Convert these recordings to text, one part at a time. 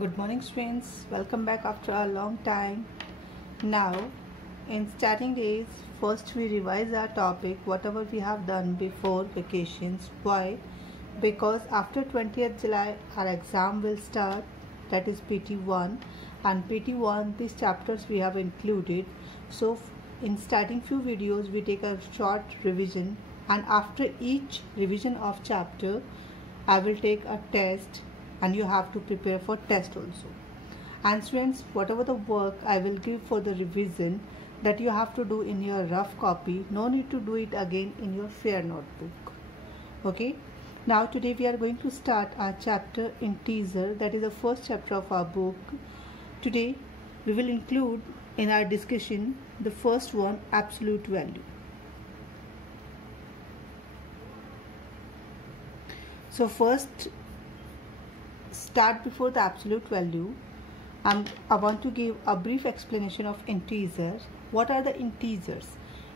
Good morning students, welcome back after a long time. Now in starting days, first we revise our topic whatever we have done before vacations. Why? Because after 20th July our exam will start, that is PT1, and PT1 these chapters we have included. So in starting few videos we take a short revision, and after each revision of chapter I will take a test and you have to prepare for test also. And students, whatever the work I will give for the revision, that you have to do in your rough copy, no need to do it again in your fair notebook. Okay, now today we are going to start our chapter integer, that is the first chapter of our book. Today we will include in our discussion the first one, absolute value. So first, start before the absolute value, I want to give a brief explanation of integers. What are the integers?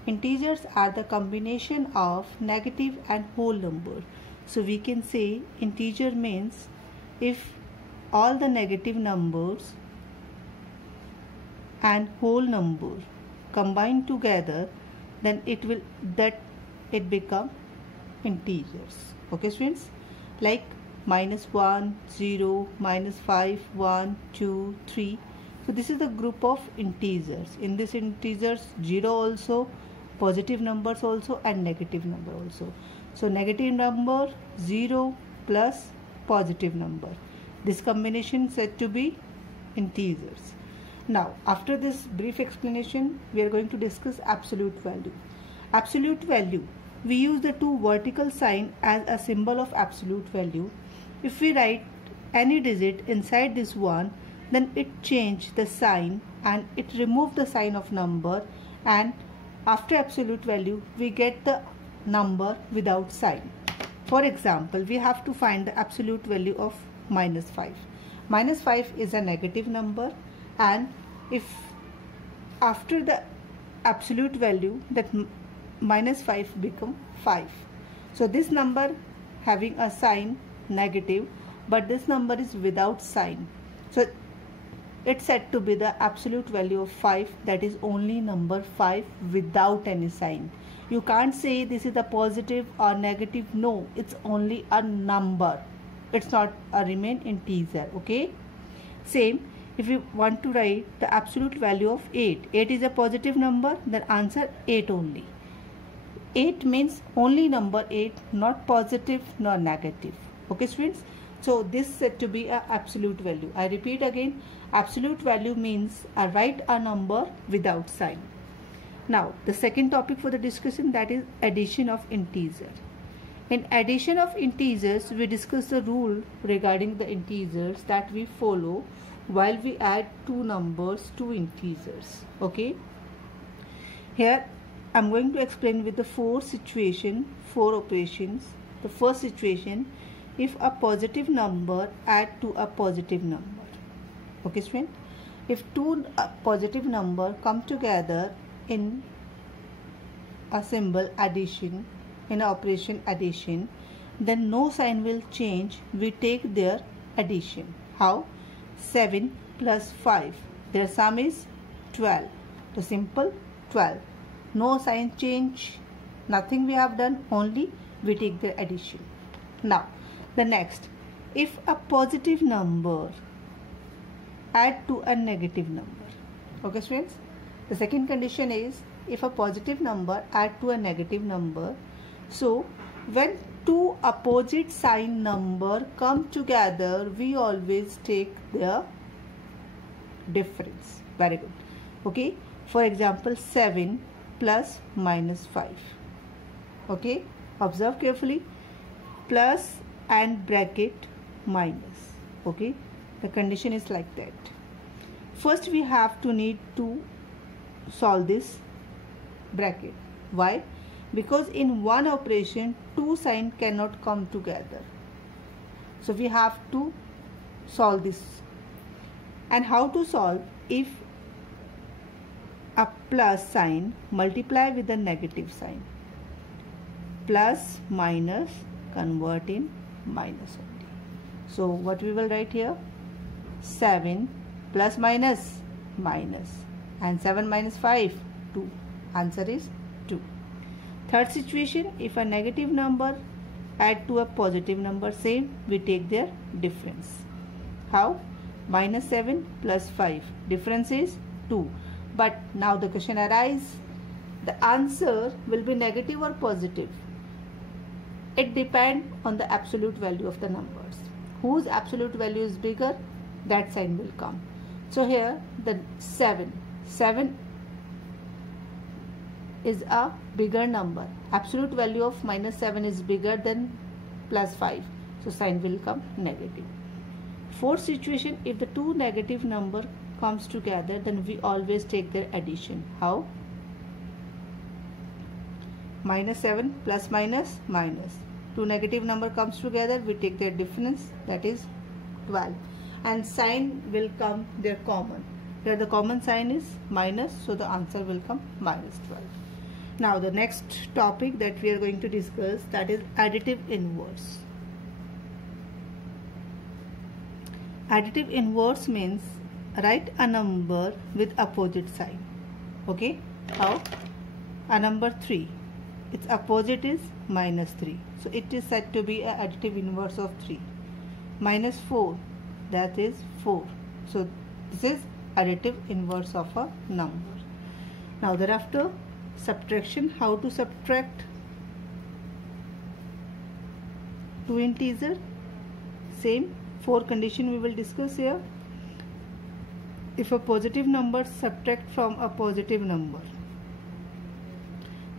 Integers are the combination of negative and whole number. So we can say integer means if all the negative numbers and whole number combine together, then it become integers. Okay students, like -1, 0, -5, 1, 2, 3. So this is the group of integers. In this integers, 0 also, positive numbers also, and negative number also. So negative number 0 plus positive number. This combination said to be integers. Now after this brief explanation, we are going to discuss absolute value. Absolute value, we use the two vertical sign as a symbol of absolute value. If we write any digit inside this one, then it change the sign and it remove the sign of number, and after absolute value we get the number without sign. For example, we have to find the absolute value of -5. -5 is a negative number, and if after the absolute value that -5 become 5. So this number having a sign negative, but this number is without sign, so it's said to be the absolute value of 5, that is only number 5 without any sign. You can't say this is a positive or negative, no, it's only a number, it's not a remain integer. Okay, same if you want to write the absolute value of 8 is a positive number, then answer 8 only. 8 means only number 8, not positive nor negative. Okay students, so this is said to be a absolute value. I repeat again, absolute value means I write a number without sign. Now the second topic for the discussion, that is addition of integer. In addition of integers, we discuss the rule regarding the integers that we follow while we add two numbers to integers. Okay, here I'm going to explain with the four operations. The first situation, if a positive number add to a positive number. Okay student, if two positive number come together in a symbol addition, in an operation addition, then no sign will change, we take their addition. How? 7 plus 5, their sum is 12. The simple 12, no sign change, nothing we have done, only we take their addition. Now the next, if a positive number add to a negative number. Okay students, the second condition is if a positive number add to a negative number. So when two opposite sign number come together, we always take their difference. Very good. Okay, for example, 7 plus -5. Okay, observe carefully, plus and bracket minus. Okay, the condition is like that. First we have to need to solve this bracket. Why? Because in one operation two sign cannot come together, so we have to solve this. And how to solve? If a plus sign multiply with a negative sign, plus minus convert in minus only. So what we will write here? 7 plus minus minus, and 7 minus 5, 2. Answer is 2. Third situation, if a negative number add to a positive number, same, we take their difference. How? Minus 7 plus 5, difference is 2. But now the question arises, the answer will be negative or positive? It depends on the absolute value of the numbers. Whose absolute value is bigger, that sign will come. So here the 7 is a bigger number. Absolute value of minus 7 is bigger than plus 5. So sign will come negative. Fourth situation, if the two negative number comes together, then we always take their addition. How? Minus 7 plus minus minus. Two negative number comes together, we take their difference, that is 12. And sign will come their common. Here the common sign is minus, so the answer will come minus 12. Now the next topic that we are going to discuss, that is additive inverse. Additive inverse means write a number with opposite sign. Okay, how? A number 3, its opposite is minus 3, so it is said to be an additive inverse of 3. Minus 4, that is 4, so this is additive inverse of a number. Now thereafter, subtraction. How to subtract two integers? Same 4 condition we will discuss here. If a positive number subtract from a positive number,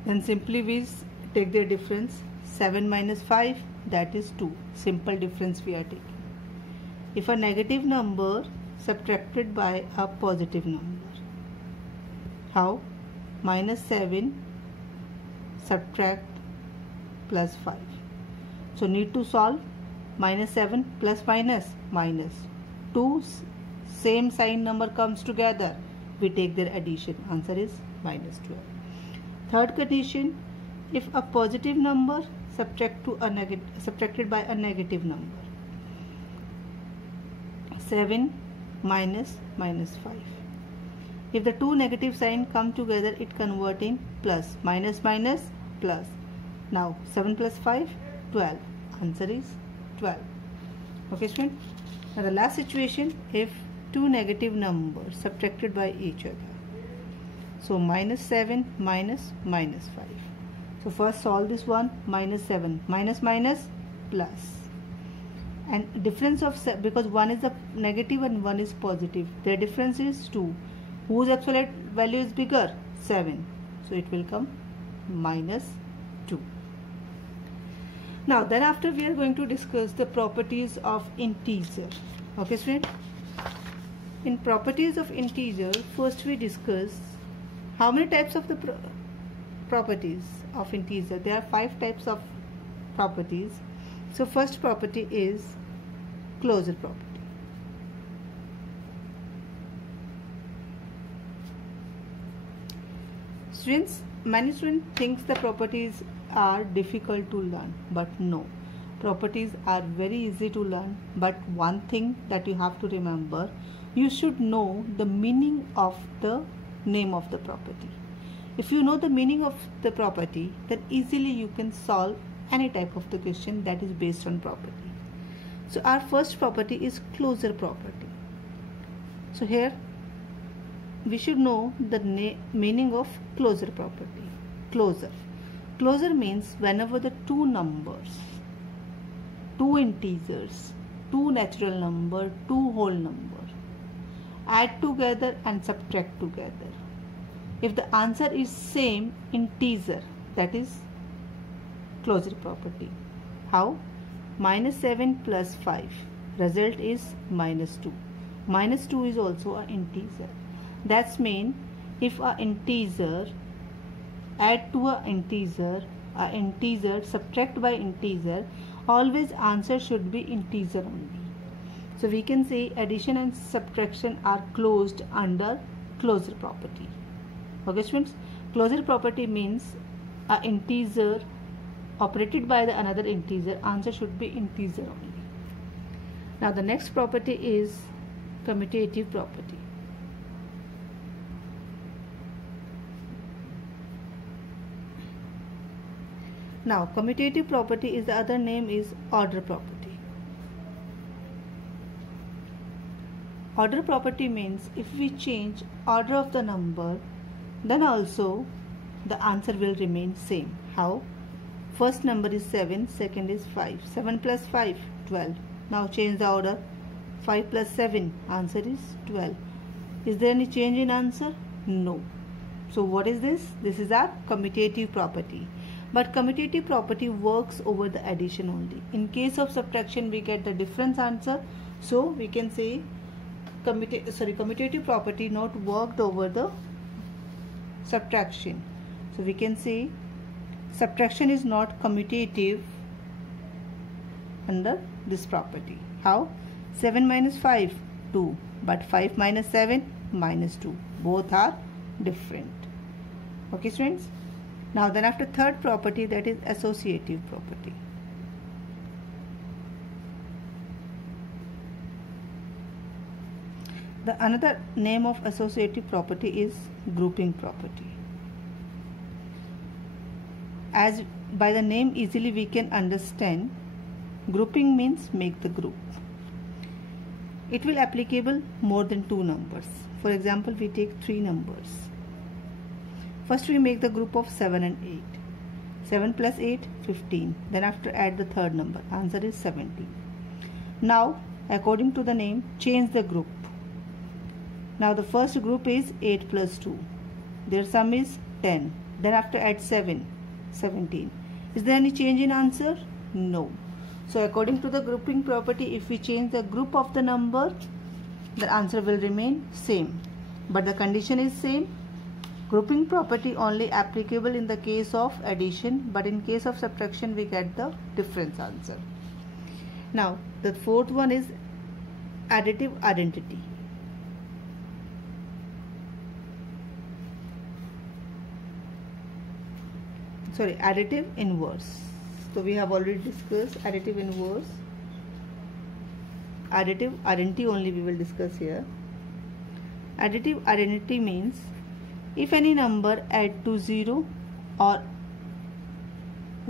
then simply we take their difference. 7 minus 5, that is 2. Simple difference we are taking. If a negative number subtracted by a positive number, how? Minus 7 subtract plus 5. So need to solve. Minus 7 plus minus minus. Two same sign number comes together, we take their addition. Answer is minus 12. Third condition, if a positive number subtracted by a negative number. 7 minus minus 5. If the two negative signs come together, it convert in plus. Minus minus plus. Now 7 plus 5, 12. Answer is 12. Okay, student. Now the last situation, if two negative numbers subtracted by each other. So minus 7 minus minus 5. So first solve this one. Minus 7 minus minus plus. And difference of, because one is a negative and one is positive, their difference is 2. Whose absolute value is bigger? 7. So it will come minus 2. Now thereafter we are going to discuss the properties of integer. Okay, student. In properties of integer, first we discuss how many types of the properties of integer. There are 5 types of properties. So first property is closure property. Students, many students think the properties are difficult to learn, but no. Properties are very easy to learn, but one thing that you have to remember, you should know the meaning of the name of the property. If you know the meaning of the property, then easily you can solve any type of the question that is based on property. So our first property is closure property. So here we should know the meaning of closure property. Closure means whenever the two numbers, two integers, two natural number, two whole number add together and subtract together. If the answer is same integer, that is closure property. How? Minus 7 plus 5. Result is minus 2. Minus 2 is also an integer. That's mean if a integer add to a integer subtract by integer, always answer should be integer only. So we can say addition and subtraction are closed under closure property. Okay, students, closure property means a integer operated by the another integer, answer should be integer only. Now the next property is commutative property. Now commutative property is the other name is order property. Order property means if we change order of the number, then also the answer will remain same. How? First number is 7, second is 5. 7 plus 5, 12. Now change the order. 5 plus 7, answer is 12. Is there any change in answer? No. So what is this? This is our commutative property. But commutative property works over the addition only. In case of subtraction, we get the difference answer. So we can say commutative property not worked over the subtraction. So we can say subtraction is not commutative under this property. How? 7 minus 5, 2. But 5 minus 7, minus 2. Both are different. Okay, students? Now then after third property, that is associative property. The another name of associative property is grouping property. As by the name easily we can understand, grouping means make the group. It will applicable more than 2 numbers. For example, we take 3 numbers. First we make the group of 7 and 8. 7 plus 8, 15. Then after add the third number. Answer is 17. Now according to the name, change the group. Now the first group is 8 plus 2. Their sum is 10. Then after add 7, 17. Is there any change in answer? No. So according to the grouping property, if we change the group of the number, the answer will remain same. But the condition is same. Grouping property only applicable in the case of addition, but in case of subtraction we get the difference answer. Now the fourth one is additive identity. Additive inverse. So we have already discussed additive inverse. Additive identity only we will discuss here. Additive identity means if any number add to 0 or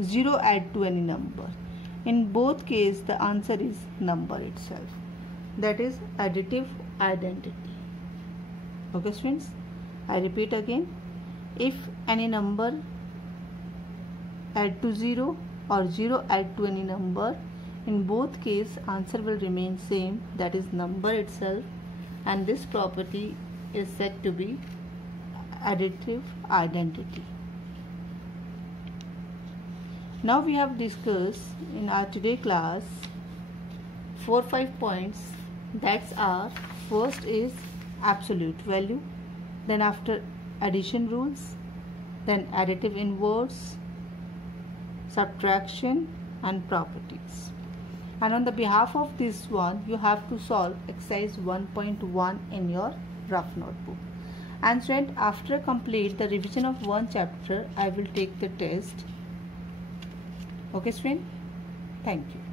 0 add to any number, in both cases the answer is number itself. That is additive identity. Okay students, I repeat again, if any number add to 0 or 0 add to any number, in both cases answer will remain same, that is number itself, and this property is said to be additive identity. Now we have discussed in our today class 4-5 points. That's our first is absolute value, then after addition rules, then additive inverse, subtraction and properties. And on the behalf of this one, you have to solve exercise 1.1 in your rough notebook. And student, after complete the revision of one chapter, I will take the test. Okay student, thank you.